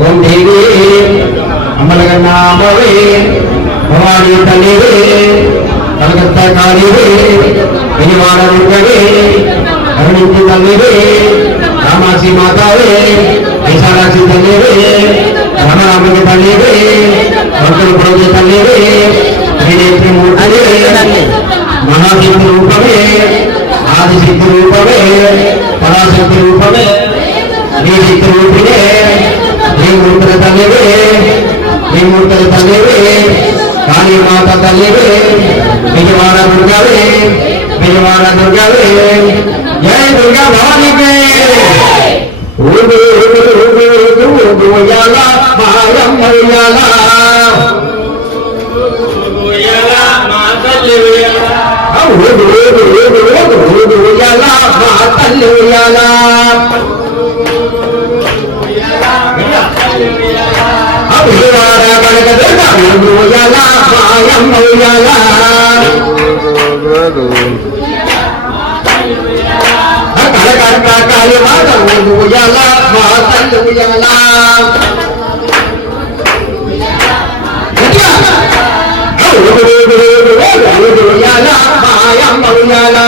ఓం దేవి అమలగన్నామవే భవానీ తల్లివే కలకత్తా కాళీవే విజయవాడ దుర్గవే కరుణించి తల్లివే కామాక్షి మాతావే వైశాలాక్షి తల్లివే రమణాంబిక తల్లివే భక్తుల ప్రభుత్వ తల్లివే శ్రీనేత్రి మూర్తివే మహాశక్తి రూపమే ఆదిశక్తి రూపమే పరాశక్తి రూపమే శ్రీశక్తి రూపిణే శ్రీమూర్తుల తల్లివే శ్రీమూర్తుల తల్లివే కాళీమాత తల్లివే విజయవాడ దుర్గవే విజయవాడ దుర్గవే జయ దుర్గా భవానీకే ఉయ్యాల మాయమ్మ ఉయ్యాల మా తల్లి ఉయ్యాల విజయవాడ కనక దుర్గ ఉయ్యాల మాయమ్మ ఉయ్యాల కనక కాళీమాత ఉయ్యాల మా తల్లి ఉయ్యాల ఉయ్యాల మాయమ్మ ఉయ్యాల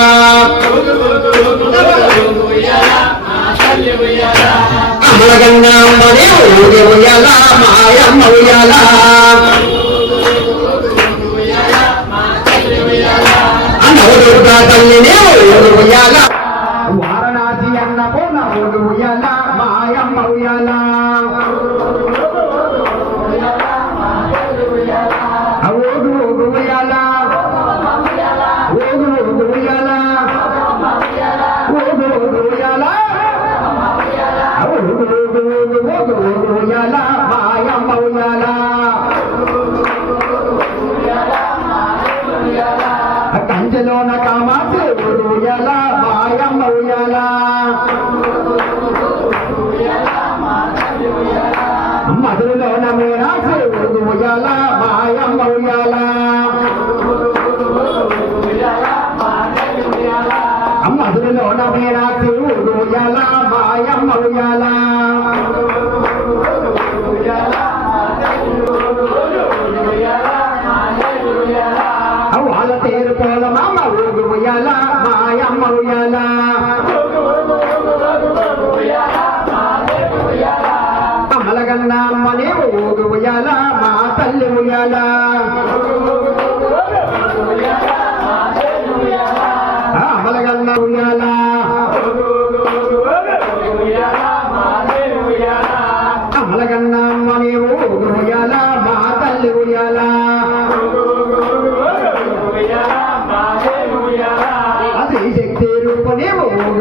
అమలగన్నామనే ఉయ్యాల మాయమ్మ ఉయ్యాల నవదుర్గా తల్లినే ఉయ్యాల వారణాసి అన్నపూర్ణ ఉయ్యాల మాయమ్మ ఉయ్యాల కంచెలోన కామాక్షి ఉయ్యాల మాయమ్మ ఉయ్యాల మధురలోన మీనాక్షి ఉయ్యాల మాయమ్మ ఉయ్యాల మధురలోన మీనాక్షి ఉయ్యాల మాయమ్మ ఉయ్యాల వాళ్ళ తేరు పోలమమ్మ ఉయ్యాల మాయమ్మ ఉయ్యాల అమలగన్నామనే ఉయ్యాల మా తల్లి ఉయ్యాల అమలగన్న ఉయ్యాల అమలగన్నామనే ఉయ్యాల మా తల్లి ఉయ్యాల శ్రీశక్తి రూపనే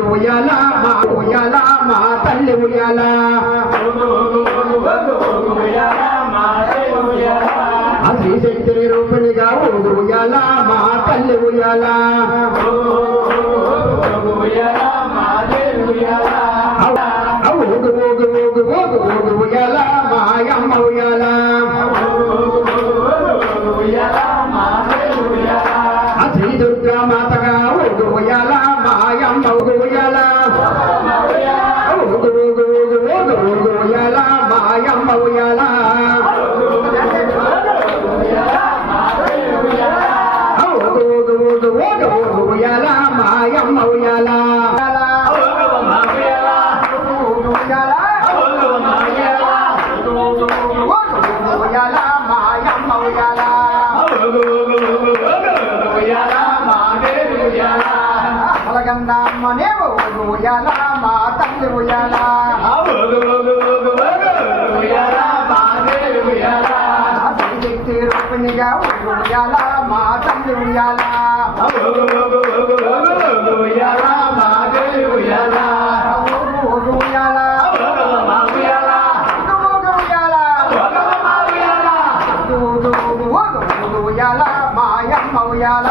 ఉయ్యాల మా తల్లి ఉయ్యాల శ్రీశక్తి రూపిణిగా ఉయ్యాల మా తల్లి ఉయ్యాల ఉయ్యాల మాయమ్మ ఉయ్యాల శ్రీ దుర్గా మాతగా ఉయ్యాల మాయమ్మ ఉయ్యాల ఉయ్యాల మాయమ్మ ఉయ్యాల ఉయ్యాల మాయమ్మ ఉయ్యాల అమలగన్నామనే ఉయ్యాల మా తల్లి ఉయ్యాల శ్రీశక్తి రూపిణిగా ఉయ్యాల మా తల్లి ఉయ్యాల ఉయ్యాల మాయమ్మ ఉయ్యాల